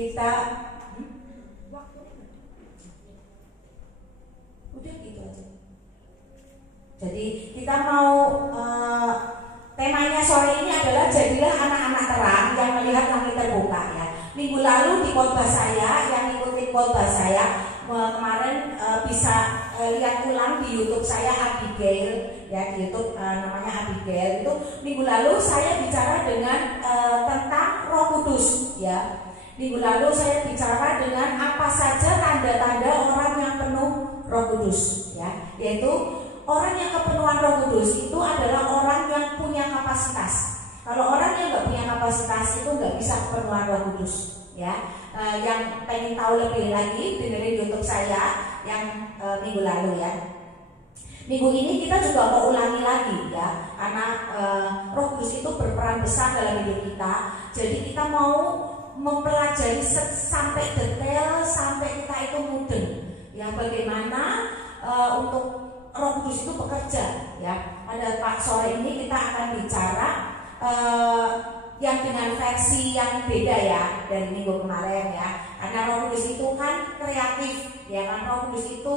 kita udah gitu aja. Jadi kita mau temanya sore ini adalah jadilah anak-anak terang yang melihat langit terbuka ya. Minggu lalu di khotbah saya, yang ikutin khotbah saya kemarin bisa lihat ulang di YouTube saya Abigail ya, di YouTube namanya Abigail. Itu minggu lalu saya bicara dengan tentang Roh Kudus ya. Minggu lalu saya bicara dengan apa saja tanda-tanda orang yang penuh Roh Kudus ya, yaitu orang yang kepenuhan Roh Kudus itu adalah orang yang punya kapasitas. Kalau orang yang nggak punya kapasitas itu nggak bisa kepenuhan Roh Kudus ya. Yang pengen tahu lebih lagi dengerin YouTube saya yang minggu lalu ya. Minggu ini kita juga mau ulangi lagi ya, karena Roh Kudus itu berperan besar dalam hidup kita. Jadi kita mau mempelajari sampai detail, sampai kita itu mudeng ya, bagaimana untuk Roh Kudus itu bekerja ya. Pada sore ini kita akan bicara yang dengan versi yang beda ya dari minggu kemarin ya. Karena Roh Kudus itu kan kreatif ya kan, Roh Kudus itu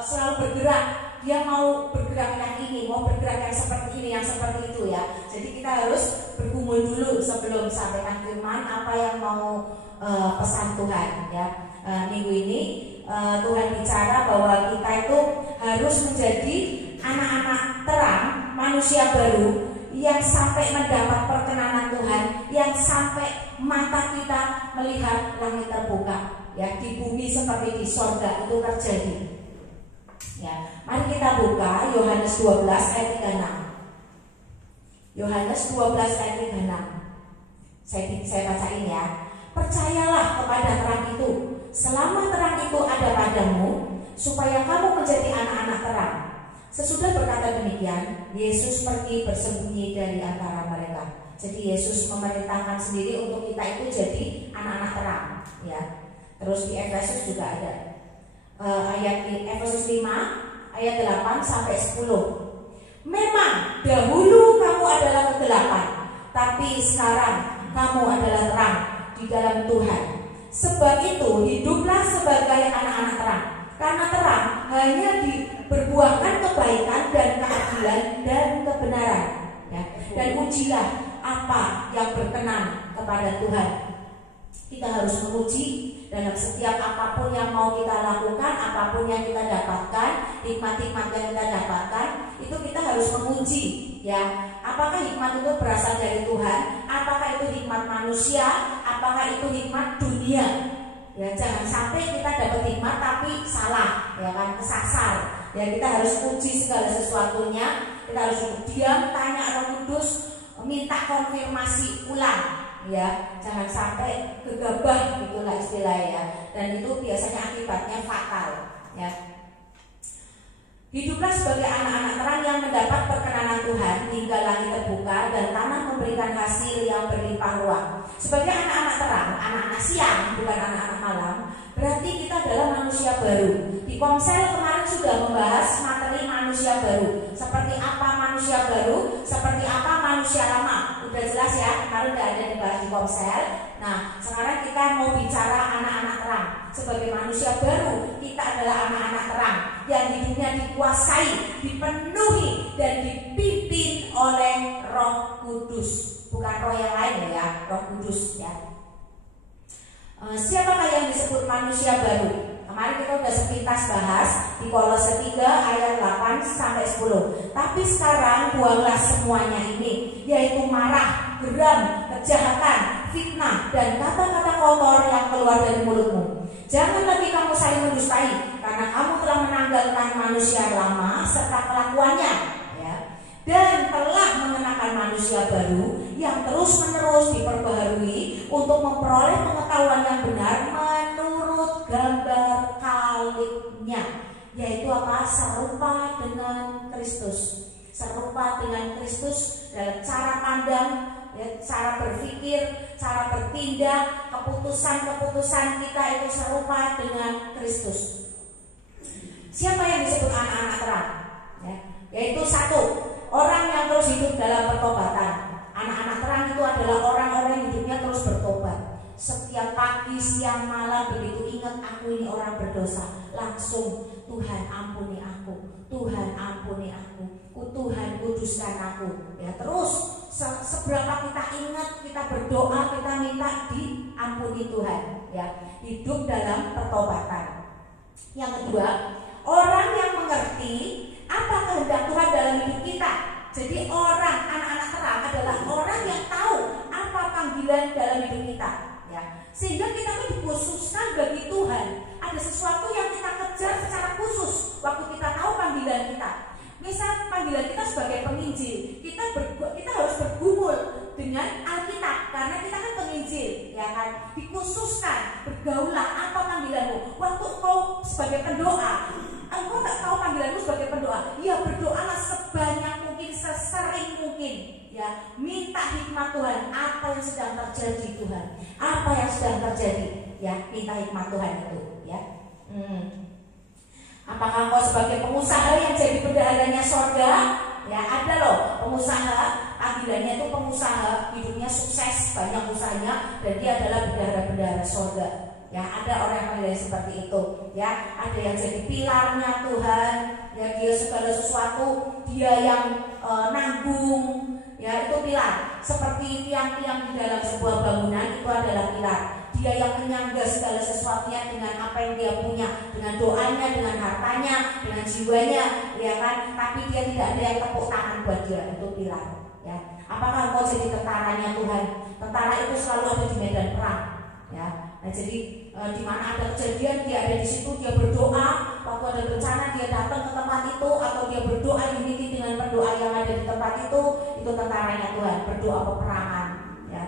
selalu bergerak. Dia mau bergerak yang ini, mau bergerak yang seperti ini, yang seperti itu ya. Jadi kita harus bergumul dulu sebelum sampaikan firman apa yang mau pesan Tuhan ya. Minggu ini Tuhan bicara bahwa kita itu harus menjadi anak-anak terang, manusia baru yang sampai mendapat perkenanan Tuhan, yang sampai mata kita melihat langit terbuka ya, di bumi seperti di sorga itu terjadi ya. Mari kita buka Yohanes 12 ayat 36. Yohanes 12 ayat 36. Saya bacain ya. Percayalah kepada terang itu, selama terang itu ada padamu, supaya kamu menjadi anak-anak terang. Sesudah berkata demikian, Yesus pergi bersembunyi dari antara mereka. Jadi Yesus memerintahkan sendiri untuk kita itu jadi anak-anak terang ya. Terus di Efesus juga ada ayat di Efesus 5 ayat 8 sampai 10. Memang dahulu kamu adalah kegelapan, tapi sekarang kamu adalah terang di dalam Tuhan. Sebab itu hiduplah sebagai anak-anak terang. Karena terang hanya berbuahkan kebaikan dan keadilan dan kebenaran ya. Dan ujilah apa yang berkenan kepada Tuhan. Kita harus menguji dalam setiap apapun yang mau kita lakukan, apapun yang kita dapatkan, hikmat-hikmat yang kita dapatkan, itu kita harus menguji ya. Apakah hikmat itu berasal dari Tuhan? Apakah itu hikmat manusia? Apakah itu hikmat dunia? Ya, jangan sampai kita dapat hikmat tapi salah, ya kan, kesasar. Ya, kita harus uji segala sesuatunya. Kita harus diam, tanya Roh Kudus, minta konfirmasi ulang. Ya, jangan sampai gegabah gitulah istilahnya ya. Dan itu biasanya akibatnya fatal. Ya. Hiduplah sebagai anak-anak terang yang mendapat perkenanan Tuhan hingga langit terbuka dan tanah memberikan hasil yang berlimpah ruah. Sebagai anak-anak terang, anak-anak siang, bukan anak-anak malam, berarti kita adalah manusia baru. Di Komsel kemarin sudah membahas materi manusia baru. Seperti apa manusia baru, seperti apa manusia lama. Udah jelas ya, kemarin udah ada dibahas di Komsel. Nah, sekarang kita mau bicara anak-anak terang. Sebagai manusia baru, kita adalah anak-anak terang yang hidupnya dikuasai, dipenuhi, dan dipimpin oleh Roh Kudus. Bukan roh yang lain ya, Roh Kudus ya. Siapakah yang disebut manusia baru? Kemarin kita sudah sepintas bahas di Kolose 3 ayat 8 sampai 10. Tapi sekarang buanglah semuanya ini, yaitu marah, geram, kejahatan, fitnah, dan kata-kata kotor yang keluar dari mulutmu. Jangan lagi kamu saling mendustai, karena kamu telah menanggalkan manusia lama serta kelakuannya ya, dan telah mengenakan manusia baru yang terus-menerus diperbaharui untuk memperoleh pengetahuan yang benar menurut gambar kaliknya, yaitu apa? Serupa dengan Kristus. Serupa dengan Kristus dalam cara pandang ya, cara berpikir, cara bertindak, keputusan-keputusan kita itu serupa dengan Kristus. Siapa yang disebut anak-anak terang? Ya, yaitu satu, orang yang terus hidup dalam pertobatan. Anak-anak terang itu adalah orang-orang yang hidupnya terus bertobat. Setiap pagi, siang, malam begitu ingat aku ini orang berdosa, langsung Tuhan ampuni aku, Tuhan ampuni aku, Tuhan kuduskan aku. Ya terus seberapa kita ingat, kita berdoa, kita minta diampuni Tuhan. Ya, hidup dalam pertobatan. Yang kedua, orang yang mengerti apa kehendak Tuhan dalam hidup kita. Jadi orang, anak-anak terang adalah orang yang tahu apa panggilan dalam hidup kita. Ya, sehingga kita itu dikhususkan bagi Tuhan. Ada sesuatu yang kita kejar secara khusus waktu kita tahu panggilan kita. Misal panggilan kita sebagai penginjil, kita harus bergumul dengan Alkitab karena kita kan penginjil, ya kan? Dikhususkan, bergaulah apa panggilanmu. Waktu kau sebagai pendoa, engkau tak tahu panggilanmu sebagai pendoa, ya berdoalah sebanyak mungkin, sesering mungkin. Ya, minta hikmat Tuhan, apa yang sedang terjadi Tuhan, apa yang sedang terjadi, ya minta hikmat Tuhan itu, ya. Apakah kau sebagai pengusaha yang jadi bendaharanya sorga? Ya ada loh pengusaha, panggilannya itu pengusaha, hidupnya sukses, banyak usahanya, dan dia adalah bendahara-bendahara sorga. Ya ada orang yang panggilannya seperti itu. Ya ada yang jadi pilarnya Tuhan, ya dia segala sesuatu, dia yang nanggung. Ya itu pilar, seperti tiang-tiang di dalam sebuah bangunan itu adalah pilar. Dia yang menyangga segala sesuatunya dengan apa yang dia punya, dengan doanya, dengan hartanya, dengan jiwanya, ya kan? Tapi dia tidak ada yang tepuk tangan buat dia, itu pilar. Ya, apakah engkau jadi tentaranya Tuhan? Tentara itu selalu ada di medan perang. Ya, nah jadi di mana ada kejadian dia ada di situ, dia berdoa. Waktu ada bencana dia datang ke tempat itu, atau dia berdoa diikuti dengan pendoa yang ada di tempat itu tentaranya Tuhan, berdoa peperangan. Ya.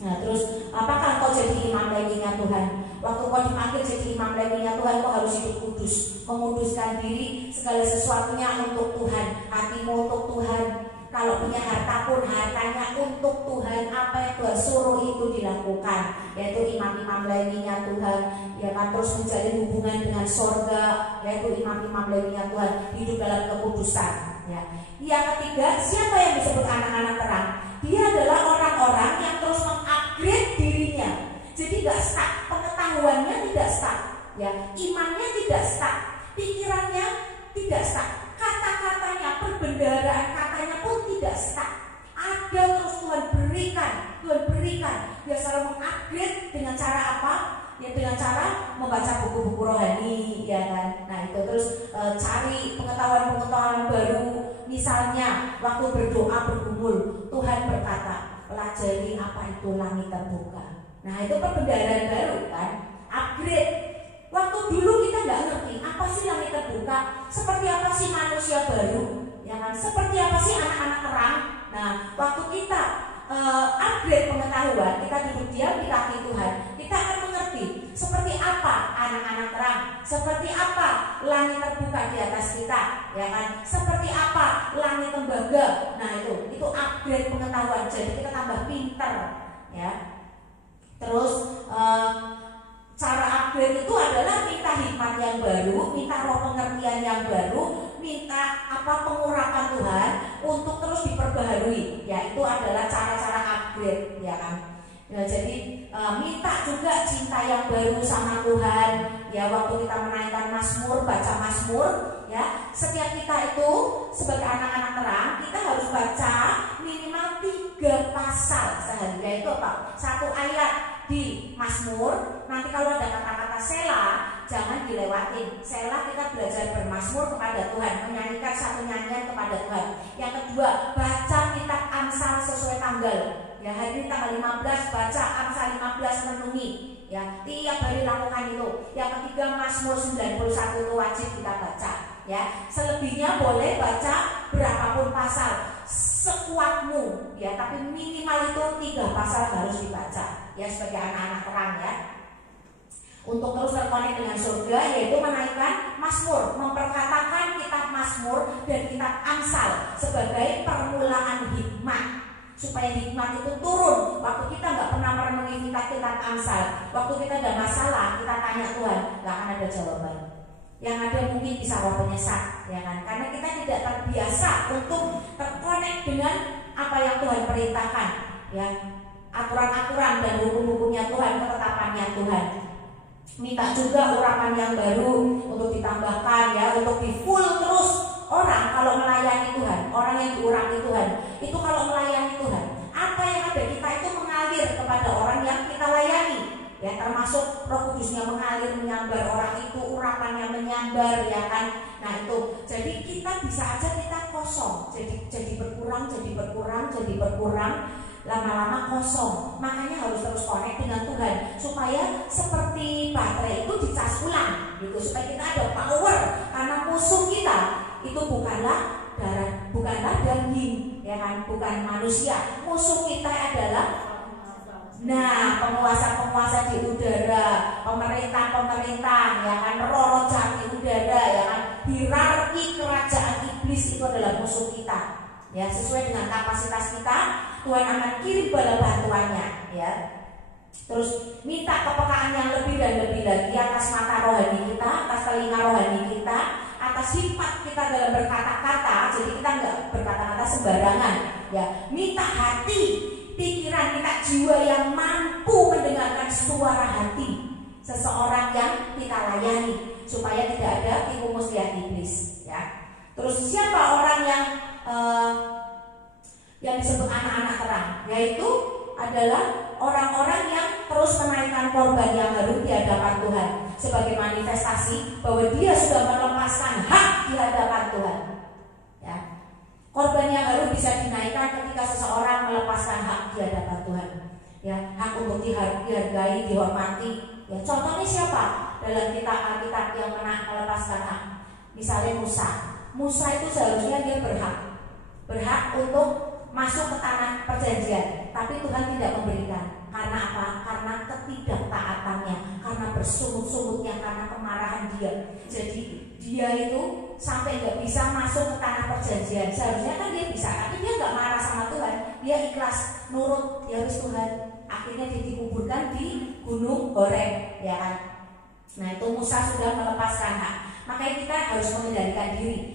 Nah terus apakah kau jadi imam lewinya Tuhan? Waktu kau dipanggil jadi imam lewinya Tuhan, kau harus hidup kudus, menguduskan diri, segala sesuatunya untuk Tuhan, hatimu untuk Tuhan. Kalau punya harta pun hartanya untuk Tuhan, apa yang Tuhan suruh itu dilakukan, yaitu imam-imam lewinya Tuhan. Ya kan, terus menjalin hubungan dengan sorga, yaitu imam-imam lewinya Tuhan, hidup dalam kekudusan. Ya. Yang ketiga, siapa yang disebut anak-anak terang? Dia adalah orang-orang yang terus mengupgrade dirinya. Jadi gak stuck, pengetahuannya tidak stuck, ya, imannya tidak stuck, pikirannya tidak stuck, kata-katanya, perbendaharaan katanya pun tidak stuck. Ada terus Tuhan berikan. Dia selalu mengupgrade dengan cara apa? Ya dengan cara membaca buku-buku rohani, ya kan. Nah itu terus cari pengetahuan-pengetahuan baru. Misalnya waktu berdoa bergumul, Tuhan berkata, pelajari apa itu langit terbuka. Nah itu perbendaharaan baru kan, upgrade. Waktu dulu kita nggak ngerti apa sih langit terbuka, seperti apa sih manusia baru, ya kan? Seperti apa sih anak-anak terang. Nah waktu kita upgrade pengetahuan, kita duduk diam di kaki Tuhan, kita akan mengerti seperti apa anak-anak terang, seperti apa langit terbuka di atas kita, ya kan? Seperti apa langit tembaga. Nah itu upgrade pengetahuan, jadi kita tambah pinter, ya. Terus cara upgrade itu adalah minta hikmat yang baru, minta roh pengertian yang baru, minta pengurapan Tuhan untuk terus diperbaharui. Ya itu adalah cara-cara upgrade, ya kan. Ya, jadi minta juga cinta yang baru sama Tuhan. Ya waktu kita menaikkan Mazmur, baca Mazmur, ya setiap kita itu sebagai anak-anak terang kita harus baca minimal 3 pasal sehari. Yaitu apa? 1 ayat di Mazmur. Nanti kalau ada kata-kata sela jangan dilewatin. Sela kita belajar bermazmur kepada Tuhan, menyanyikan satu nyanyian kepada Tuhan. Yang kedua, baca kitab Amsal sesuai tanggal. Ya hari ini tanggal 15 baca Amsal 15 renungi. Ya tiap hari lakukan itu. Yang ketiga, Mazmur 91 itu wajib kita baca. Ya selebihnya boleh baca berapapun pasal sekuatmu. Ya tapi minimal itu 3 pasal harus dibaca. Ya sebagai anak-anak terang ya. Untuk terus terkonek dengan surga, yaitu menaikkan Mazmur, memperkatakan kitab Mazmur dan kitab Amsal sebagai permulaan hikmat, supaya hikmat itu turun. Waktu kita nggak pernah merenungi kitab Amsal, waktu kita ada masalah, kita tanya Tuhan, nggak akan ada jawaban. Yang ada mungkin bisa penyesat, ya kan? Karena kita tidak terbiasa untuk terkonek dengan apa yang Tuhan perintahkan, ya. aturan-aturan dan hukum-hukumnya Tuhan, ketetapannya Tuhan. Minta juga urapan yang baru untuk ditambahkan ya, untuk di full terus. Orang kalau melayani Tuhan, orang yang diurapi Tuhan, itu kalau melayani Tuhan, apa yang ada kita itu mengalir kepada orang yang kita layani. Ya, termasuk Roh Kudusnya mengalir menyambar orang itu, urapannya menyambar ya kan. Nah itu, jadi kita bisa aja kita kosong, jadi berkurang, lama-lama kosong. Makanya harus terus connect dengan Tuhan supaya seperti baterai itu dicas ulang gitu, supaya kita ada power. Karena musuh kita itu bukanlah daging ya kan, bukan manusia. Musuh kita adalah penguasa-penguasa di udara, pemerintah ya kan, roh jahat di udara ya kan, hierarki kerajaan iblis itu adalah musuh kita. Ya, sesuai dengan kapasitas kita, Tuhan akan kirim bala bantuannya ya. Terus minta kepekaan yang lebih dan lebih lagi atas mata rohani kita, atas telinga rohani kita, atas hikmat kita dalam berkata-kata. Jadi kita nggak berkata-kata sembarangan ya. Minta hati, pikiran kita, jiwa yang mampu mendengarkan suara hati seseorang yang kita layani, supaya tidak ada tipu muslihat iblis ya. Terus siapa orang yang disebut anak-anak terang, yaitu adalah orang-orang yang terus menaikkan korban yang baru di hadapan Tuhan sebagai manifestasi bahwa dia sudah melepaskan hak di hadapan Tuhan ya. Korban yang baru bisa dinaikkan ketika seseorang melepaskan hak di hadapan Tuhan ya, hak untuk dihargai, dihormati ya. Contohnya siapa dalam kitab Alkitab yang melepaskan hak? Misalnya Musa itu seharusnya dia berhak untuk masuk ke tanah perjanjian, tapi Tuhan tidak memberikan. Karena apa? Karena ketidaktaatannya, karena bersungut-sungutnya, karena kemarahan dia. Jadi dia itu sampai nggak bisa masuk ke tanah perjanjian. Seharusnya kan dia bisa, tapi dia nggak marah sama Tuhan. Dia ikhlas nurut, ya wis Tuhan. Akhirnya dia dikuburkan di Gunung Horeb, ya kan? Nah itu Musa sudah melepaskan hak. Makanya kita harus mengendalikan diri.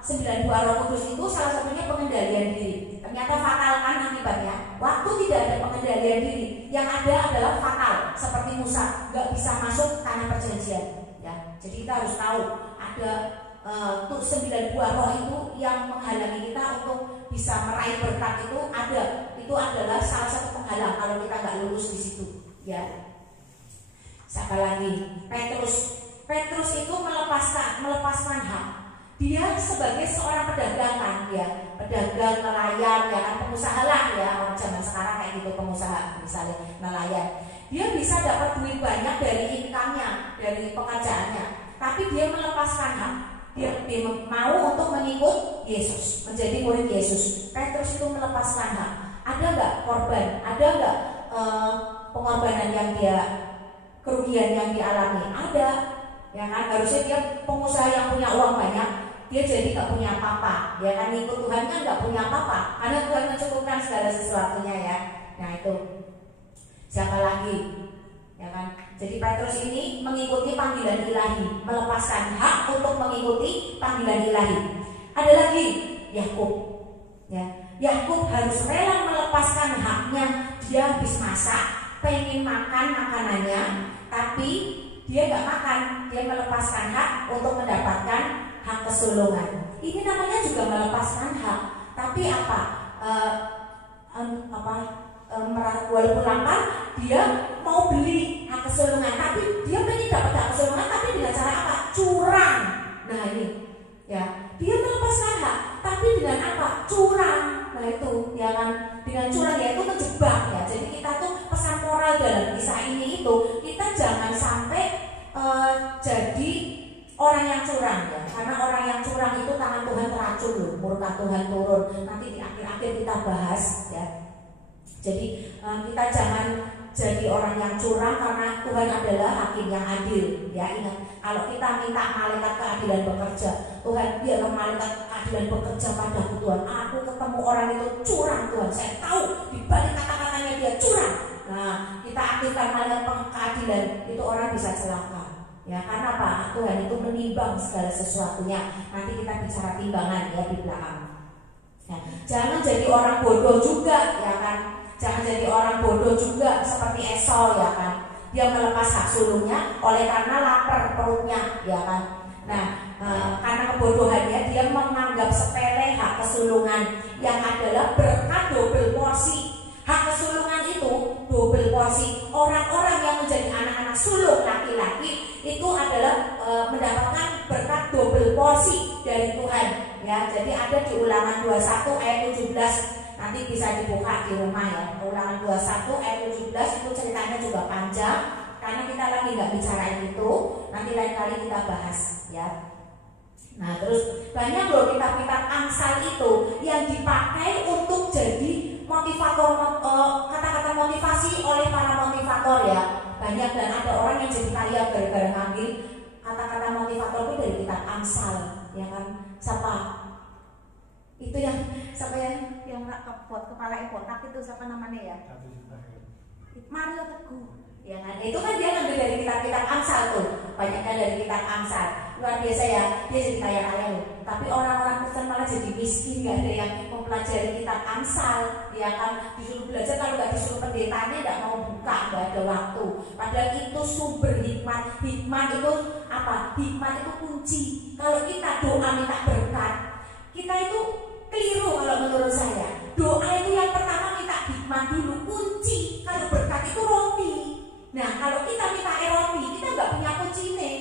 9 buah Roh Kudus itu salah satunya pengendalian diri. Ternyata fatal kan akibatnya. Waktu tidak ada pengendalian diri, yang ada adalah fatal. Seperti Musa nggak bisa masuk tanah perjanjian. Ya, jadi kita harus tahu ada 9 buah roh itu yang menghalangi kita untuk bisa meraih berkat itu ada. Itu adalah salah satu penghalang kalau kita nggak lulus di situ. Ya. Siapa lagi? Petrus itu melepaskan hak. Dia sebagai seorang pedagang kan, ya, pedagang, nelayan, ya kan, pengusaha lah ya, orang zaman sekarang kayak gitu, pengusaha misalnya nelayan. Dia bisa dapat duit banyak dari income-nya, dari pekerjaannya, tapi dia melepaskan hak. Dia mau untuk mengikut Yesus, menjadi murid Yesus. Petrus itu melepaskan hak. Ada nggak korban? Ada nggak pengorbanan yang kerugian yang dialami? Ada. Ya kan, harusnya dia pengusaha yang punya uang banyak, dia jadi gak punya apa-apa. Ya kan, ikut Tuhan kan gak punya apa-apa, karena Tuhan mencukupkan segala sesuatunya ya. Nah itu siapa lagi? Ya kan, jadi Petrus ini mengikuti panggilan ilahi, melepaskan hak untuk mengikuti panggilan ilahi. Ada lagi Yakub. Ya, Yakub harus rela melepaskan haknya. Dia habis masak, pengen makan makanannya, tapi dia nggak makan, dia melepaskan hak untuk mendapatkan hak kesulungan. Ini namanya juga melepaskan hak. Tapi walaupun lapar, dia mau beli hak kesulungan, tapi dia pengen dapat hak kesulungan, tapi dengan cara apa? Curang. Nah ini, ya, dia melepaskan hak, tapi dengan apa? Curang. Nah itu, ya kan, dengan curang ya itu menjebak ya. Jadi kita tuh pesan moral dalam kisah ini itu, kita jangan sampai jadi orang yang curang ya. Karena orang yang curang itu tangan Tuhan teracun loh, murka Tuhan turun. Nanti di akhir-akhir kita bahas ya. Jadi kita jangan jadi orang yang curang, karena Tuhan adalah hakim yang adil ya. Ingat, kalau kita minta malaikat keadilan bekerja, Tuhan biarlah malaikat keadilan bekerja padaku Tuhan. Aku ketemu orang itu curang Tuhan, saya tahu di balik kata-katanya dia curang. Nah, kita aktifkan malaikat keadilan, itu orang bisa celaka. Ya, karena apa? Tuhan itu menimbang segala sesuatunya. Nanti kita bicara timbangan ya di belakang. Ya, jangan jadi orang bodoh juga, ya kan? Jangan jadi orang bodoh juga seperti Esau, ya kan? Dia melepas hak sulungnya oleh karena lapar perutnya, ya kan? Nah, karena kebodohannya dia menganggap sepele hak kesulungan yang adalah berkat double porsi. Hak kesulungan itu double porsi. Orang-orang yang menjadi anak-anak sulung laki-laki itu adalah mendapatkan berkat double porsi dari Tuhan. Ya, jadi ada di Ulangan 21 ayat 17. Nanti bisa dibuka di rumah ya. Ulangan 21 ayat 17 itu ceritanya juga panjang. Karena kita lagi nggak bicarain itu, nanti lain kali kita bahas ya. Nah terus banyak loh kitab-kitab Amsal itu yang dipakai untuk jadi motivator, kata-kata motivasi oleh para motivator ya. Banyak, dan ada orang yang jadi kaya gara-gara ngambil kata-kata motivator itu dari kitab Amsal, ya kan? Siapa? Itu yang siapa yang buat kepala botak itu siapa namanya ya? Mario Teguh. Ya kan? Itu kan dia ngambil dari kitab-kitab Amsal tuh. Banyaknya dari kitab Amsal. Luar biasa ya, dia jadi kaya-kaya loh. Tapi orang-orang Kristen malah jadi miskin, gak ada yang mempelajari kitab Amsal. Ya kan, disuruh belajar, kalau gak disuruh pendetanya gak mau buka, gak ada waktu. Padahal itu sumber hikmat. Hikmat itu apa? Hikmat itu kunci. Kalau kita doa minta berkat, kita itu keliru kalau menurut saya. Doa itu yang pertama minta hikmat dulu, kunci. Kalau berkat itu roti. Nah kalau kita minta roti, kita nggak punya kunci nih,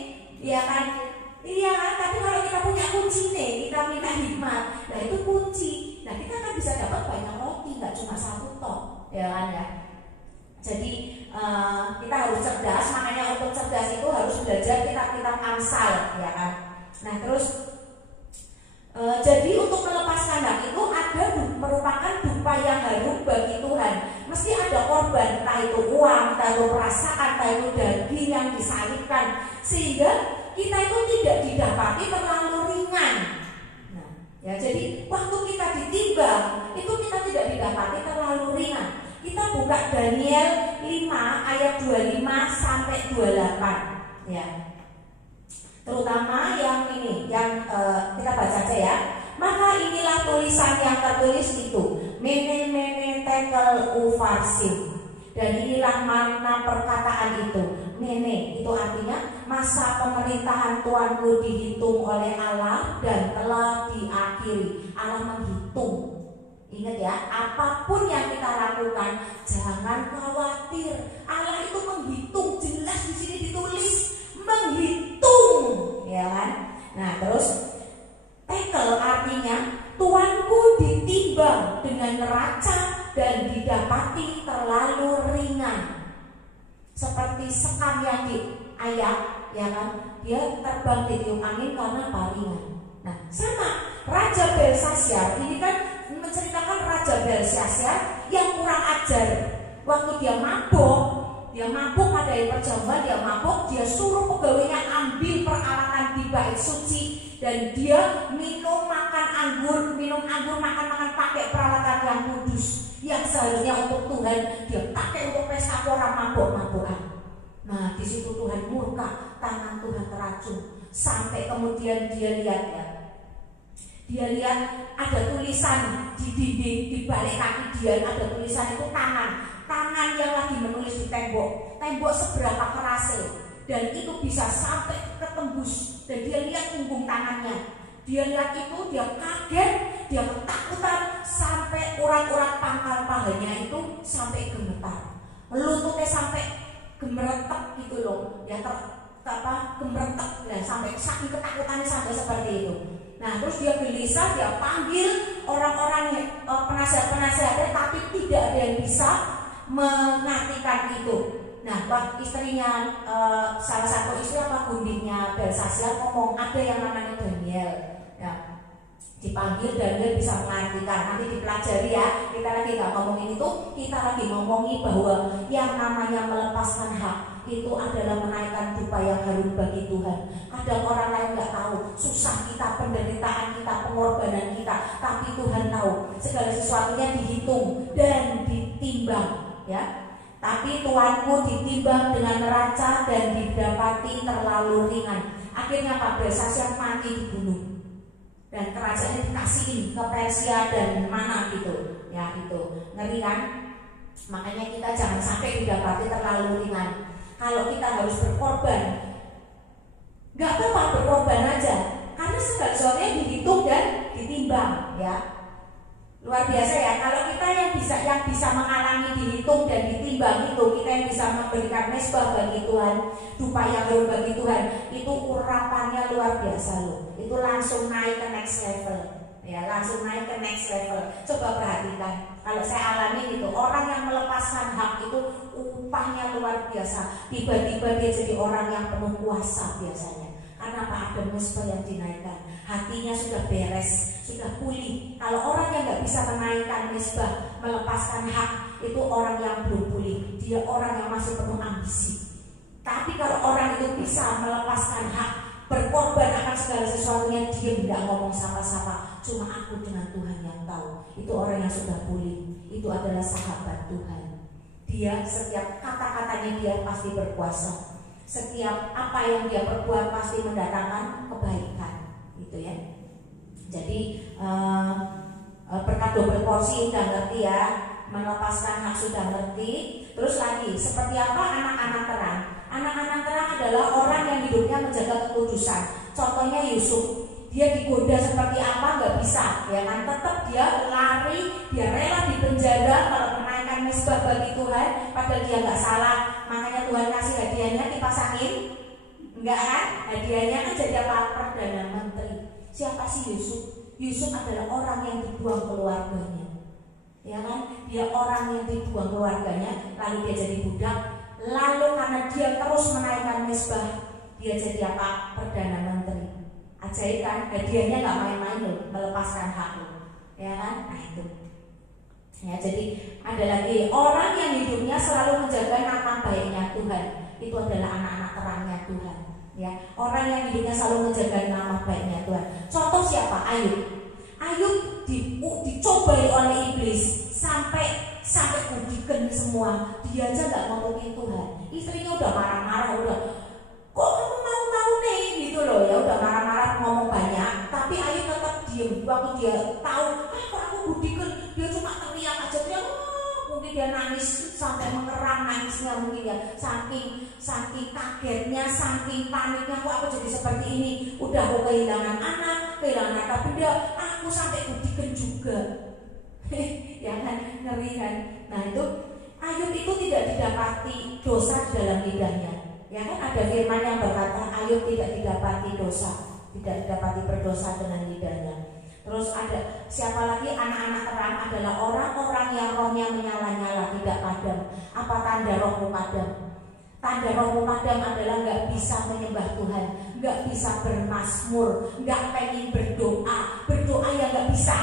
ya kan? Iya kan? Tapi kalau kita punya kunci nih, kita minta hikmat, nah itu kunci. Nah kita kan bisa dapat banyak roti, nggak cuma satu tok, ya kan ya? Jadi kita harus cerdas, makanya untuk cerdas itu harus belajar kitab-kitab Amsal, ya kan? Nah terus jadi untuk melepaskan hak itu merupakan dupa yang harum bagi Tuhan. Mesti ada korban, entah itu uang, entah itu perasaan, entah itu daging yang disalibkan, sehingga kita itu tidak didapati terlalu ringan. Nah, ya jadi waktu kita ditimbang itu kita tidak didapati terlalu ringan. Kita buka Daniel 5 ayat 25 sampai 28 ya. Terutama yang ini, yang kita baca aja ya. Maka inilah tulisan yang tertulis itu, mene mene tekel ufarsim. Dan inilah makna perkataan itu. Mene itu artinya masa pemerintahan Tuanku dihitung oleh Allah dan telah diakhiri. Allah menghitung. Ingat ya, apapun yang kita lakukan jangan khawatir. Allah itu menghitung, jelas di sini ditulis menghitung, ya kan? Nah terus tekel artinya Tuanku ditimbang dengan neraca dan didapati terlalu ringan, seperti sekam yang diayak, ya kan? Dia terbang di tiup angin karena ringan. Nah sama Raja Belshazzar ini kan menceritakan Raja Belshazzar yang kurang ajar. Waktu dia mabuk ada yang perjamuan, dia mabuk, dia suruh pegawainya ambil peralatan di bait suci dan dia minum anggur, makan pakai peralatan yang kudus yang seharusnya untuk Tuhan, dia pakai untuk pesta orang mabuk-mabukan. Nah di situ Tuhan murka, tangan Tuhan teracung, sampai kemudian dia lihat ada tulisan di dinding, di balik kaki dia ada tulisan, itu tangan yang lagi menulis di tembok seberapa kerasnya, dan itu bisa sampai ketembus. Dan dia lihat punggung tangannya, dia lihat itu, dia kaget, dia ketakutan, sampai urat-urat pangkal pahanya itu sampai gemetar, lututnya sampai gemeretek gitu loh, ya gemeretek ya, sampai saking ketakutannya sampai seperti itu. Nah terus dia gelisah, dia panggil orang-orang penasihat-penasihatnya, tapi tidak ada yang bisa mengartikan itu. Nah istrinya, salah satu istri gundiknya Belshazzar ngomong, ada yang namanya Daniel ya, dipanggil dan dia bisa mengartikan. Nanti dipelajari ya, kita lagi gak ngomongin itu, kita lagi ngomongin bahwa yang namanya melepaskan hak itu adalah menaikkan dupa yang harum bagi Tuhan. Ada orang lain gak tahu susah kita, penderitaan kita, pengorbanan kita, tapi Tuhan tahu. Segala sesuatunya dihitung dan ditimbang ya. Tapi Tuanku ditimbang dengan neraca dan didapati terlalu ringan. Akhirnya Belshazzar mati dibunuh. dan kerajaannya dikasihin ke Persia dan mana gitu. Ya itu ngeri kan? Makanya kita jangan sampai didapati terlalu ringan. Kalau kita harus berkorban, nggak apa-apa berkorban aja, karena segala sesuatunya dihitung dan ditimbang ya. Luar biasa ya, kalau kita yang bisa mengalami dihitung dan ditimbang itu, kita yang bisa memberikan mesbah bagi Tuhan, dupa yang baru bagi Tuhan, itu urapannya luar biasa loh. Itu langsung naik ke next level ya, langsung naik ke next level. Coba perhatikan, kalau saya alami itu, orang yang melepaskan hak itu upahnya luar biasa. Tiba-tiba dia jadi orang yang penuh kuasa biasanya. Karena ada mesbah yang dinaikkan, hatinya sudah beres, sudah pulih. Kalau orang yang nggak bisa menaikkan mesbah, melepaskan hak, itu orang yang belum pulih. Dia orang yang masih penuh ambisi. Tapi kalau orang itu bisa melepaskan hak, berkorban akan segala sesuatunya, dia tidak ngomong sama-sama, cuma aku dengan Tuhan yang tahu. Itu orang yang sudah pulih. Itu adalah sahabat Tuhan. Dia setiap kata-katanya dia pasti berkuasa. Setiap apa yang dia perbuat pasti mendatangkan kebaikan, gitu ya. Jadi berkat double porsi udah ngerti ya, melepaskan hak sudah ngerti. Terus lagi, seperti apa anak-anak terang? Anak-anak terang adalah orang yang hidupnya menjaga kekudusan. Contohnya Yusuf, dia digoda seperti apa nggak bisa, ya kan? Tetap dia lari, dia rela di penjara kalau menaikkan mesbah bagi Tuhan, padahal dia nggak salah. Makanya Tuhan kasih hadiahnya dipasangin, enggak kan? Hadiahnya kan jadi apa? Perdana Menteri. Siapa sih Yusuf? Yusuf adalah orang yang dibuang keluarganya, ya kan? Dia orang yang dibuang keluarganya, lalu dia jadi budak. Lalu karena dia terus menaikkan mesbah, dia jadi apa? Perdana Menteri. Ajaib kan? Hadiahnya nggak main-main loh, melepaskan hak loh, ya kan? Nah itu. Ya, jadi ada lagi orang yang hidupnya selalu menjaga nama baiknya Tuhan. Itu adalah anak-anak terangnya Tuhan. Ya, orang yang hidupnya selalu menjaga nama baiknya Tuhan. Contoh siapa? Ayub. Ayub dicobai oleh iblis sampai kudikan semua. Dia aja nggak ngomongin Tuhan. Istrinya udah marah-marah, udah kok kamu mau nih gitu loh ya, udah marah-marah ngomong banyak. Tapi Ayub tetap diem. Waktu dia tahu, kok aku kudikan, dia cuma teriak aja, teriak. Mungkin dia nangis sampai mengerang nangisnya mungkin ya, saking kagetnya, saking paniknya, kok aku jadi seperti ini. Udah aku kehilangan anak, kehilangan harta benda, aku sampai kudikan juga. Ya kan, ngeri kan. Nah itu Ayub itu tidak didapati dosa di dalam lidahnya. Ya kan ada firman yang berkata Ayub tidak didapati dosa, tidak didapati berdosa dengan lidahnya. Terus ada siapa lagi? Anak-anak terang adalah orang-orang yang rohnya menyala-nyala, tidak padam. Apa tanda rohmu padam? Tanda rohmu padam adalah nggak bisa menyembah Tuhan, nggak bisa bermazmur, nggak pengen berdoa yang nggak bisa.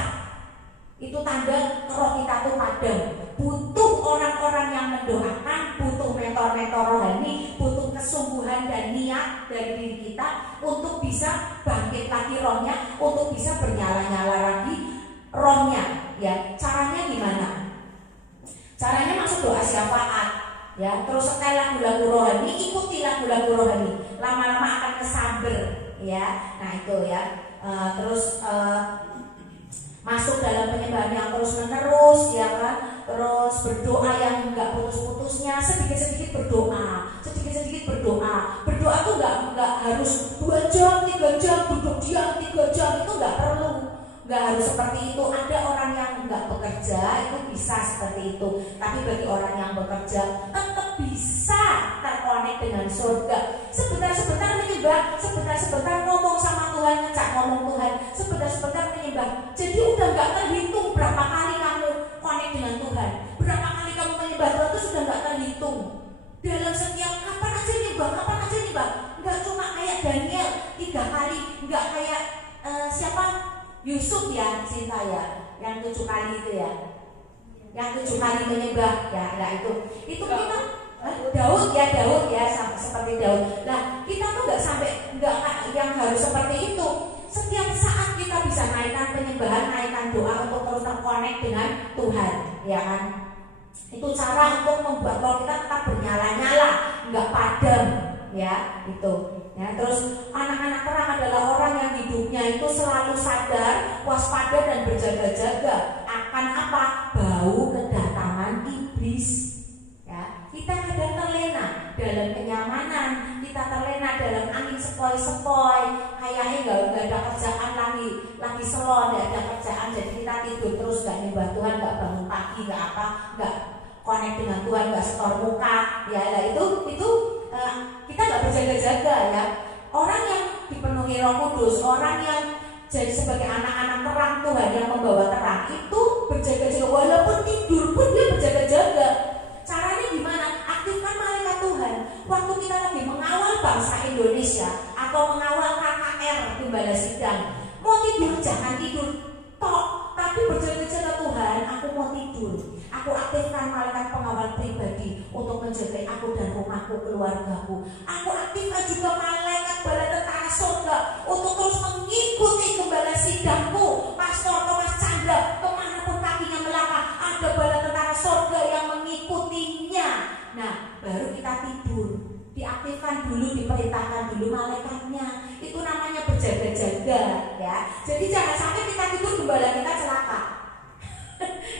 Itu tanda roh kita tuh padam. Butuh orang-orang yang mendoakan, butuh mentor-mentor rohani, butuh kesungguhan dan niat dari diri kita untuk bisa bangkit lagi rohnya, untuk bisa bernyala-nyala lagi rohnya. Ya, caranya gimana? Caranya masuk doa syafaat, ya. Terus setel lagu-lagu rohani, ikuti lagu-lagu rohani. Lama-lama akan kesamber, ya. Nah itu ya. Terus masuk dalam penyembahan yang terus menerus, ya kan? Terus berdoa yang enggak putus-putusnya, sedikit-sedikit berdoa, sedikit-sedikit berdoa. Berdoa tuh enggak harus 2 jam, 3 jam, duduk diam 3 jam, itu enggak perlu. Enggak harus seperti itu. Ada orang yang enggak bekerja itu bisa seperti itu. Tapi bagi orang yang bekerja tetap bisa terkonek dengan surga. Sebentar-sebentar menyembah, sebentar-sebentar ngomong sama Tuhan, ngecak ngomong Tuhan, sebentar-sebentar menyembah. Jadi udah enggak terhitung berapa kali kamu konek dengan Tuhan, berapa kali kamu menyembah Tuhan itu sudah enggak terhitung. Dalam setiap kapan aja nyembah, enggak cuma kayak Daniel 3 kali, enggak kayak siapa? Yusuf ya, Sinta ya, yang 7 kali itu ya, yang 7 kali menyembah ya, nah itu kita Daud ya, seperti Daud. Nah kita tuh nggak yang harus seperti itu. Setiap saat kita bisa naikkan penyembahan, naikkan doa untuk terus terkonek dengan Tuhan, ya kan? Itu cara untuk membuat roh kita tetap bernyala-nyala, nggak padam, ya itu. Ya, terus anak-anak terang adalah orang yang hidupnya itu selalu sadar dalam kenyamanan, kita terlena dalam angin sepoi-sepoi, kayaknya nggak ada kerjaan lagi slow, nggak ada kerjaan, jadi kita tidur terus, nggak nyembah Tuhan, nggak bangun pagi, nggak connect dengan Tuhan, nggak setor muka, ya itu kita nggak berjaga-jaga ya. Orang yang dipenuhi Roh Kudus, orang yang jadi sebagai anak-anak terang Tuhan yang membawa terang itu berjaga-jaga, walaupun tidur pun dia berjaga-jaga. Caranya gimana? Aktifkan malaikat Tuhan. Waktu kita lagi mengawal bangsa Indonesia atau mengawal KKR Gembala Sidang, mau tidur jangan tidur tok, tapi berjaga-jaga. Tuhan, aku mau tidur. Aku aktifkan malaikat pengawal pribadi untuk menjaga aku dan rumahku, keluargaku. Aku aktifkan juga malaikat bala tentara surga untuk terus mengikuti Gembala Sidangku, Pastor Thomas Chandra, kemanapun kakinya melangkah, ada bala tentara surga yang mengikutinya. Nah, baru kita tidur. Diaktifkan dulu, diperintahkan dulu malaikatnya. Itu namanya berjaga-jaga ya. Jadi jangan sampai kita tidur gembala kita celaka.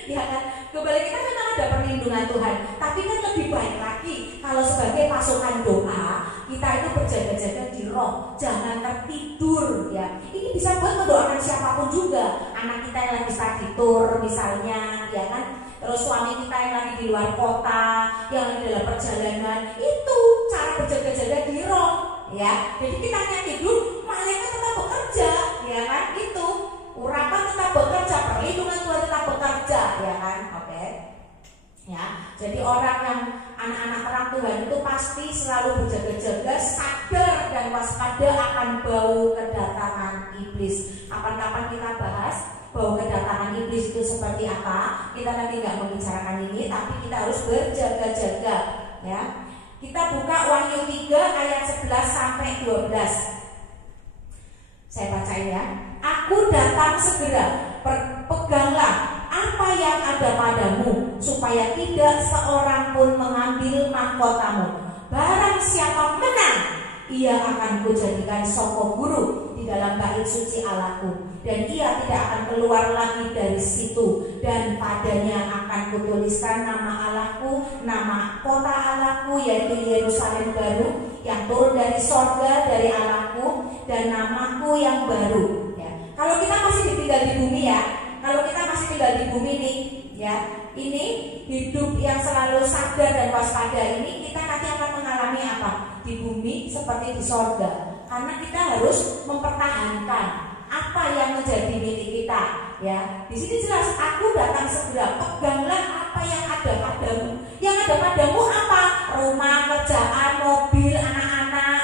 Ya kan? Gembala kita memang ada perlindungan Tuhan, tapi kan lebih baik lagi kalau sebagai pasukan doa kita itu berjaga-jaga di roh, jangan tertidur ya. Ini bisa buat mendoakan siapapun juga. Anak kita yang lagi study tour misalnya, ya kan? Terus suami kita yang lagi di luar kota, yang lagi dalam perjalanan, itu cara berjaga-jaga di roh ya. Jadi kita hanya tidur, malaikat tetap bekerja, ya kan? Itu urapan tetap bekerja, perlindungan Tuhan tetap bekerja, ya kan? Oke. Ya, jadi orang yang anak-anak terang Tuhan itu pasti selalu berjaga-jaga, sadar dan waspada akan bau kedatangan iblis. Kapan-kapan kita bahas bau kedatangan iblis itu seperti apa. Kita nanti nggak membicarakan ini, tapi kita harus berjaga-jaga. Ya, kita buka Wahyu 3 ayat 11 sampai 12. Saya bacain ya. Aku datang segera, peganglah apa yang ada padamu, supaya tidak seorang pun mengambil mahkotamu. Barang siapa menang, ia akan kujadikan soko guru di dalam bait suci Allahku, dan ia tidak akan keluar lagi dari situ. Dan padanya akan kutuliskan nama Allahku, nama kota Allahku, yaitu Yerusalem baru yang turun dari sorga dari Allahku, dan namaku yang baru. Ya. Kalau kita masih tinggal di bumi ya, kalau kita masih tinggal di bumi nih, ya, ini hidup yang selalu sadar dan waspada ini, kita nanti akan mengalami apa? Di bumi seperti di sorga. Karena kita harus mempertahankan apa yang menjadi milik kita. Ya, di sini jelas, aku datang segera, peganglah apa yang ada padamu. Yang ada padamu apa? Rumah, kerjaan, mobil, anak-anak,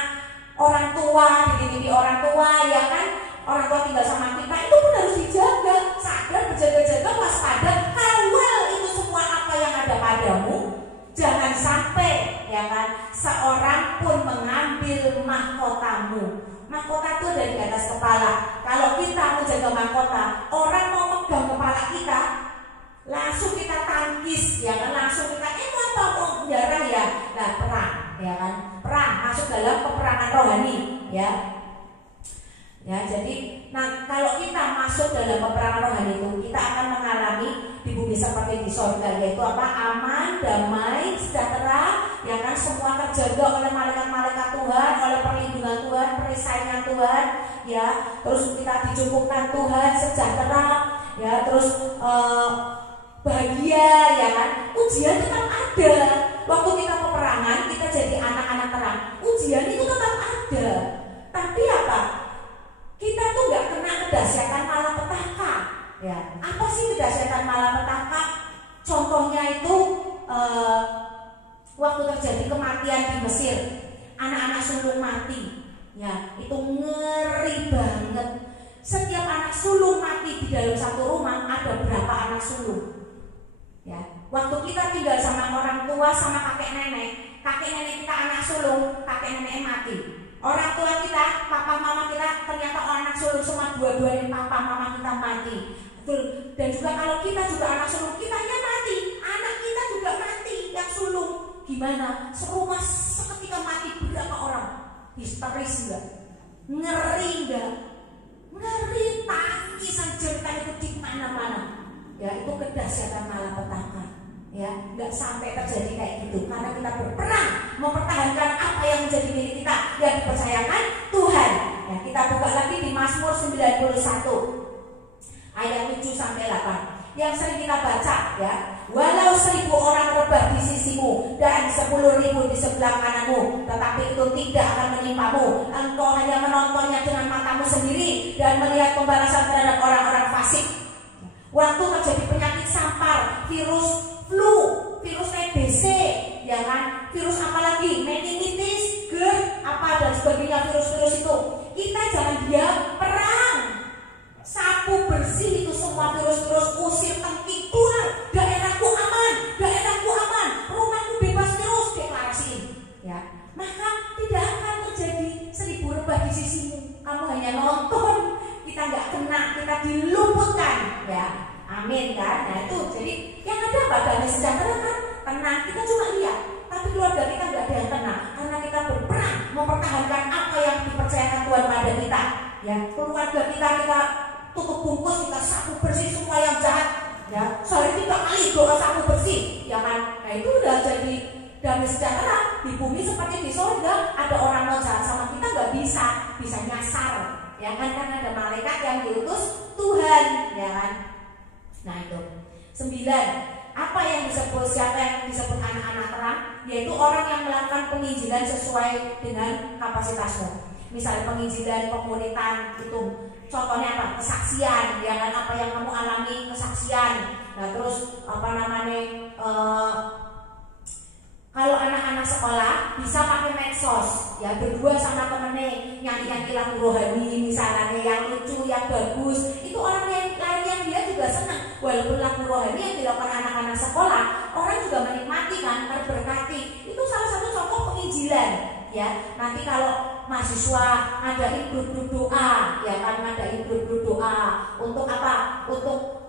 orang tua, dididik orang tua, ya kan? Orang tua tinggal sama kita, itu pun harus dijaga, sadar, berjaga-jaga, waspada, kawal itu semua apa yang ada padamu. Jangan sampai, ya kan, seorang pun mengambil mahkotamu. Mahkota itu ada di atas kepala. Kalau kita menjaga mahkota, orang mau megang kepala kita, langsung kita tangkis, ya kan, langsung kita apa mau darah ya, nah perang, ya kan, perang masuk dalam peperangan rohani, ya. Ya, jadi kalau kita masuk dalam peperangan rohani itu, kita akan mengalami di bumi seperti di surga, yaitu apa? Aman, damai, sejahtera, ya kan, semua terjaga oleh malaikat-malaikat Tuhan, oleh perlindungan Tuhan, perisaian Tuhan, ya. Terus kita dicukupkan Tuhan, sejahtera, ya, terus bahagia, ya kan. Ujian tetap ada. Waktu kita peperangan, kita jadi anak-anak terang, ujian itu tetap ada. Tapi apa? Kita tuh nggak kena kedahsyatan malapetaka, ya. Apa sih kedahsyatan malapetaka? Contohnya itu waktu terjadi kematian di Mesir, anak-anak sulung mati, ya, itu ngeri banget. Setiap anak sulung mati di dalam satu rumah ada berapa anak sulung, ya. Waktu kita tinggal sama orang tua sama kakek nenek kita anak sulung, kakek nenek mati. Orang tua kita, papa mama kita ternyata anak sulung semua, dua-duanya papa mama kita mati. Dan juga kalau kita juga anak sulung, kitanya mati, anak kita juga mati yang sulung. Gimana? Serumah seketika mati berapa orang? Histeris enggak? Ngeri enggak? Ngeri, tangisan jeritan itu di mana-mana. Ya, itu kedahsyatan malapetaka. Ya, enggak sampai terjadi kayak gitu karena kita berperang mempertahankan yang dipercayakan Tuhan. Ya, kita buka lagi di Mazmur 91 ayat 7 sampai 8. Yang sering kita baca ya. Walau 1000 orang rebah di sisimu dan 10.000 di sebelah kananmu, tetapi itu tidak akan menimpamu. Engkau hanya menontonnya dengan matamu sendiri dan melihat pembalasan terhadap orang-orang fasik. Waktu terjadi penyakit sampar, virus flu, virus TBC, ya kan, virus apalagi, meningitis, GERD, apa dan sebagainya, virus-virus itu, kita jangan diam, perang, sapu bersih itu semua virus-virus, usir, tengking, keluar, daerahku aman, rumahku bebas virus, deklarasiin, ya, maka tidak akan terjadi 1000 rebah di sisimu, kamu hanya nonton, kita nggak kena, kita diluputkan, ya. Amin kan? Nah itu jadi yang ada apa? Damai sejahtera kan? Tenang, kita cuma lihat, tapi keluarga kita nggak ada yang tenang karena kita berperang mempertahankan apa yang dipercayakan Tuhan pada kita. Ya, keluarga kita tutup bungkus, kita sapu bersih semua yang jahat. Ya, sehari 3 kali doa sapu bersih, ya kan? Nah itu udah jadi damai sejahtera di bumi seperti di surga. Ada orang mau jahat sama kita nggak bisa nyasar, ya kan? Karena ada malaikat yang diutus Tuhan, ya kan? Nah itu 9. Apa yang disebut, siapa yang disebut anak-anak terang? Yaitu orang yang melakukan penginjilan sesuai dengan kapasitasmu. Misalnya penginjilan, pemuritan itu contohnya apa? Kesaksian, ya kan, apa yang kamu alami, kesaksian. Nah terus apa namanya, kalau anak-anak sekolah bisa pakai medsos, ya berdua sama temennya nyanyi-nyanyi lagu rohani misalnya yang lucu, yang bagus, itu orang yang lain dia juga senang. Walaupun lagu rohani yang dilakukan anak-anak sekolah, orang juga menikmati kan, terberkati. Itu salah satu contoh penginjilan, ya. Nanti kalau mahasiswa ngadain grup doa, ya kan, ngadain grup doa untuk apa? Untuk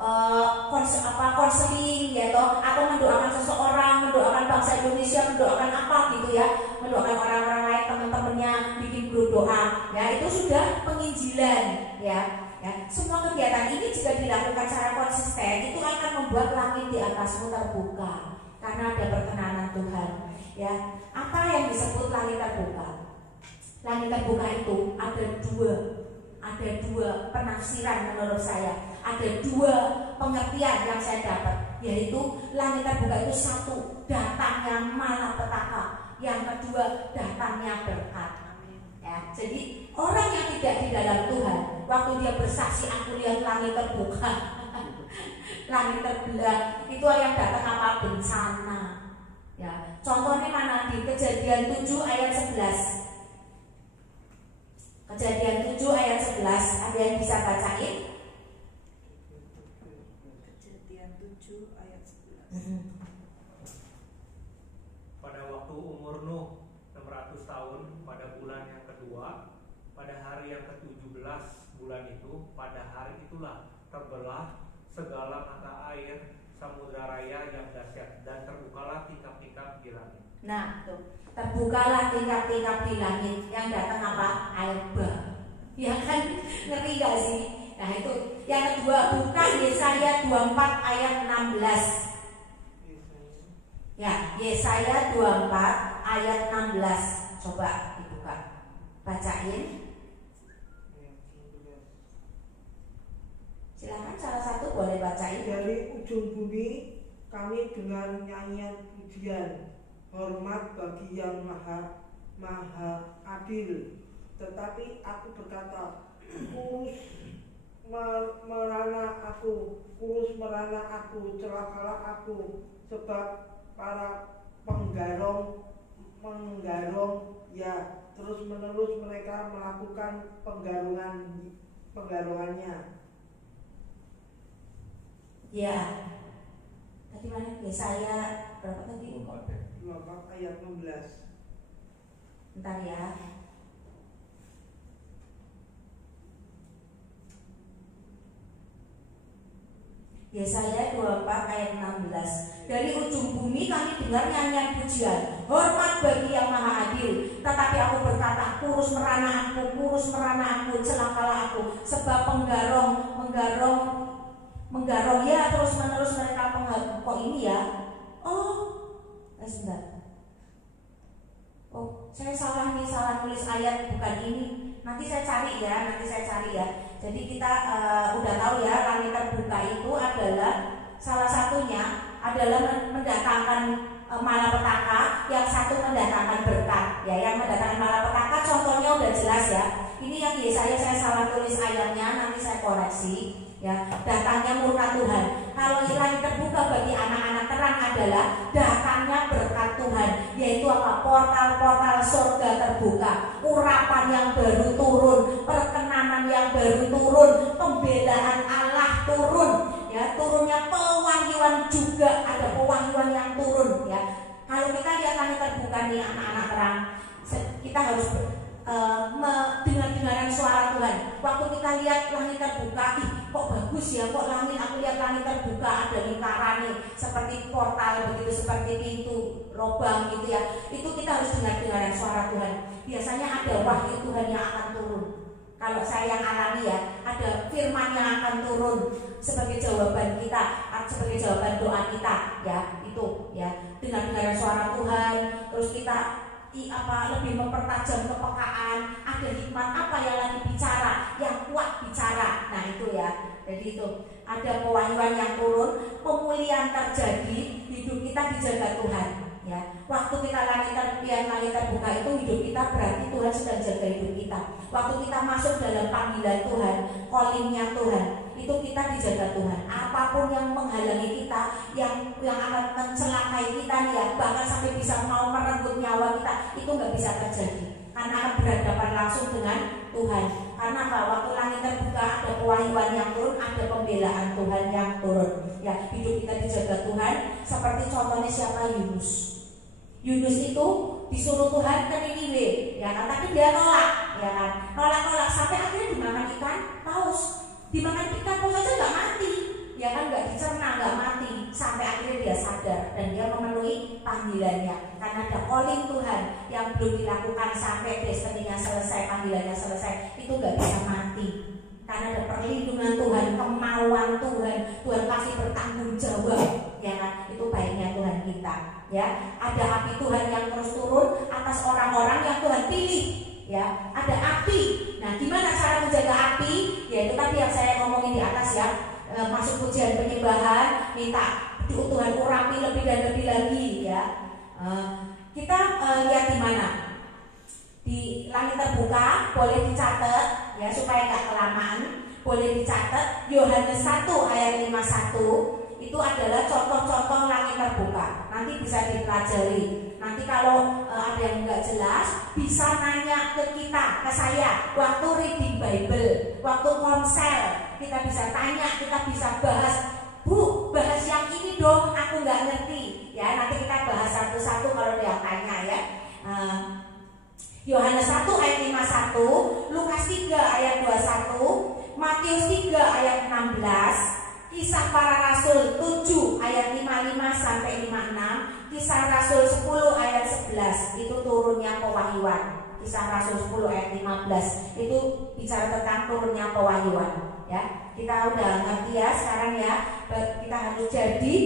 konseling, ya toh, atau mendoakan seseorang, mendoakan bangsa Indonesia, mendoakan apa gitu ya, mendoakan orang-orang lain, teman-temannya bikin grup doa, ya itu sudah penginjilan, ya. Ya, semua kegiatan ini jika dilakukan secara konsisten itu akan membuat langit di atasmu terbuka karena ada perkenanan Tuhan. Ya, apa yang disebut langit terbuka? Langit terbuka itu ada dua penafsiran menurut saya, ada 2 pengertian yang saya dapat, yaitu langit terbuka itu 1, datangnya malapetaka, yang kedua datangnya berkat. Ya, jadi orang yang tidak di dalam Tuhan, waktu dia bersaksi aku lihat langit terbuka, langit terbelah, itu yang datang apa? Bencana. Ya, contohnya mana? Di Kejadian 7 ayat 11. Kejadian 7 ayat 11, ada yang bisa bacain? Kejadian 7 ayat 11. Pada waktu umur Nuh 600 tahun, pada bulan yang kedua, pada hari yang ke-17 bulan itu, pada hari itulah terbelah segala mata air samudra raya yang dahsyat, dan terbukalah tingkap-tingkap di langit. Nah, tuh, terbukalah tingkap-tingkap di langit, yang datang apa? Air bah. Ya kan, ngeri gak sih? Nah itu. Yang kedua, buka Yesaya 24 ayat 16. Ya, Yesaya 24 ayat 16. Coba dibuka, bacain. Silakan salah satu boleh bacain. Dari ujung bumi kami dengar nyanyian pujian, hormat bagi yang maha adil. Tetapi aku berkata, kurus merana aku, celakalah aku, sebab para penggarong ya terus menerus mereka melakukan penggarungannya. Ya, tadi mana? Yesaya berapa tadi? 24 ayat 16. Bentar ya. Yesaya 24 ayat 16. Dari ujung bumi kami dengar nyanyian pujian, hormat bagi yang maha adil. Tetapi aku berkata, kurus merana aku, celakalah aku, sebab menggarong ya terus menerus mereka kok ini ya. Oh, sebentar. Oh, saya salah nih, salah nulis ayat, bukan ini. Nanti saya cari ya. Jadi kita udah tahu ya, langit terbuka itu adalah salah satunya adalah mendatangkan malapetaka, yang satu mendatangkan berkat. Ya, yang mendatangkan malapetaka contohnya udah jelas ya. Ini yang Yesaya saya salah tulis ayatnya, nanti saya koreksi. Ya, datangnya murka Tuhan. Kalau langit terbuka bagi anak-anak terang adalah datangnya berkat Tuhan, yaitu apa? Portal-portal surga terbuka, urapan yang baru turun, perkenanan yang baru turun, pembelaan Allah turun, ya, turunnya pewahyuan juga, ada pewahyuan yang turun, ya. Kalau kita lihat langit terbuka nih anak-anak terang, kita harus dengar-dengaran suara Tuhan. Waktu kita lihat langit terbuka, kok bagus ya, kok langit, aku lihat langit terbuka ada lingkaran nih, seperti portal begitu, seperti pintu lubang gitu ya. Itu kita harus dengar-dengaran suara Tuhan. Biasanya ada wahyu Tuhan yang akan turun. Kalau saya yang alami ya, ada firman yang akan turun sebagai jawaban kita, sebagai jawaban doa kita, ya, itu ya, dengar-dengaran suara Tuhan. Terus kita lebih mempertajam kepekaan, ada hikmat apa yang lagi bicara, yang kuat bicara. Nah itu ya, jadi itu ada pewahyuan yang turun, pemulihan terjadi, hidup kita dijaga Tuhan. Ya, waktu kita langit terbuka itu hidup kita berarti Tuhan sedang jaga hidup kita. Waktu kita masuk dalam panggilan Tuhan, callingnya Tuhan, itu kita dijaga Tuhan. Apapun yang menghalangi kita, yang akan mencelakai kita nih ya, bahkan sampai bisa mau merenggut nyawa kita, itu nggak bisa terjadi. Karena akan berhadapan langsung dengan Tuhan. Karena apa? Waktu langit terbuka ada pewahyuan yang turun, ada pembelaan Tuhan yang turun. Ya, hidup kita dijaga Tuhan. Seperti contohnya siapa? Yunus. Yunus itu disuruh Tuhan ke Niniwe, ya kan? Tapi dia nolak, ya kan? Nolak sampai akhirnya dimakan ikan paus. Dimakan ikan paus aja nggak mati, ya kan? Nggak dicerna, nggak mati. Sampai akhirnya dia sadar dan dia memenuhi panggilannya. Karena ada calling Tuhan yang belum dilakukan sampai destininya selesai, panggilannya selesai, itu nggak bisa mati. Karena ada perlindungan Tuhan, kemauan Tuhan, Tuhan kasih bertanggung jawab, ya kan? Itu baiknya Tuhan kita. Ya, ada api Tuhan yang terus turun atas orang-orang yang Tuhan pilih. Ya, ada api. Nah, gimana cara menjaga api? Ya, itu tadi yang saya ngomongin di atas ya. Masuk pujian penyembahan, minta Tuhan urapi lebih dan lebih lagi. Ya, kita lihat di mana? Di langit terbuka, boleh dicatat ya supaya nggak kelamaan. Boleh dicatat Yohanes 1 ayat 51. Itu adalah contoh-contoh langit terbuka. Nanti bisa dipelajari. Nanti kalau ada yang nggak jelas, bisa nanya ke kita, ke saya. Waktu reading Bible, waktu konsel, kita bisa tanya, kita bisa bahas. Bu, bahas yang ini dong, aku nggak ngerti. Ya, nanti kita bahas satu-satu kalau dia tanya ya. Yohanes 1 ayat 51, Lukas 3 ayat 21, Matius 3 ayat 16. Kisah Para Rasul 7 ayat 55 sampai 56, Kisah Rasul 10 ayat 11 itu turunnya pewahyuan. Kisah Rasul 10 ayat 15 itu bicara tentang turunnya pewahyuan. Ya, kita udah ngerti ya sekarang ya. Kita harus jadi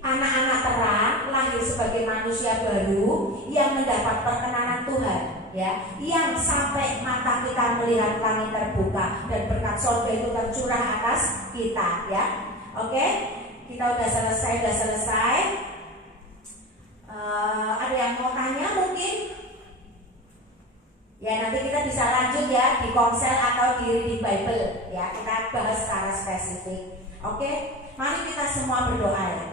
anak-anak terang, lahir sebagai manusia baru yang mendapat perkenanan Tuhan. Ya, yang sampai mata kita melihat langit terbuka dan berkat surga itu tercurah atas kita, ya. Oke, kita udah selesai. Ada yang mau tanya mungkin? Ya, nanti kita bisa lanjut ya di konsel atau di reading Bible, ya. Kita bahas secara spesifik. Oke, mari kita semua berdoa ya.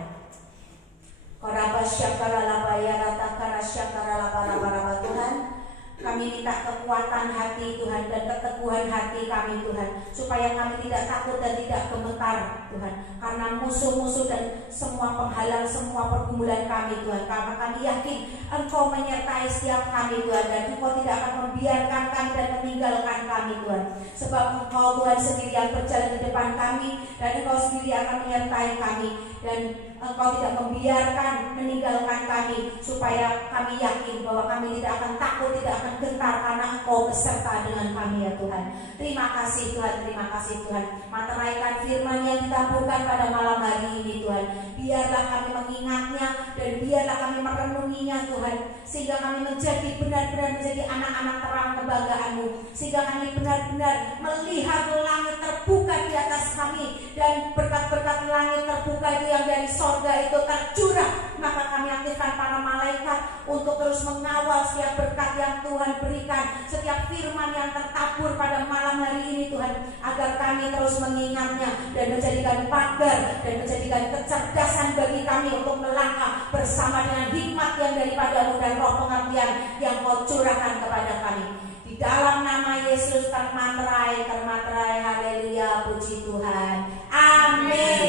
Tuhan, kami minta kekuatan hati Tuhan dan keteguhan hati kami Tuhan, supaya kami tidak takut dan tidak gemetar Tuhan, karena musuh-musuh dan semua penghalang, semua pergumulan kami Tuhan. Karena kami yakin Engkau menyertai setiap kami Tuhan, dan Engkau tidak akan membiarkan kami dan meninggalkan kami Tuhan. Sebab Engkau Tuhan sendiri yang berjalan di depan kami, dan Engkau sendiri akan menyertai kami, dan Engkau tidak membiarkan meninggalkan kami, supaya kami yakin bahwa kami tidak akan takut, tidak akan gentar, karena Engkau beserta dengan kami ya Tuhan. Terima kasih Tuhan, terima kasih Tuhan. Materaikan firman yang ditaburkan pada malam hari ini Tuhan. Biarlah kami mengingatnya dan biarlah kami merenunginya Tuhan. Sehingga kami menjadi benar-benar menjadi anak-anak terang kebanggaan-Mu. Sehingga kami benar-benar melihat langit terbuka di atas kami. Dan berkat-berkat langit terbuka itu yang dari sorga itu tercurah. Maka kami aktifkan para malaikat untuk terus mengawal setiap berkat yang Tuhan berikan, setiap firman yang tertabur pada malam hari ini Tuhan, agar kami terus mengingatnya dan menjadikan pagar dan menjadikan kecerdasan bagi kami untuk melangkah bersama dengan hikmat yang daripada-Mu dan roh pengertian yang Kau curahkan kepada kami. Di dalam nama Yesus termaterai, haleluya, puji Tuhan, amin.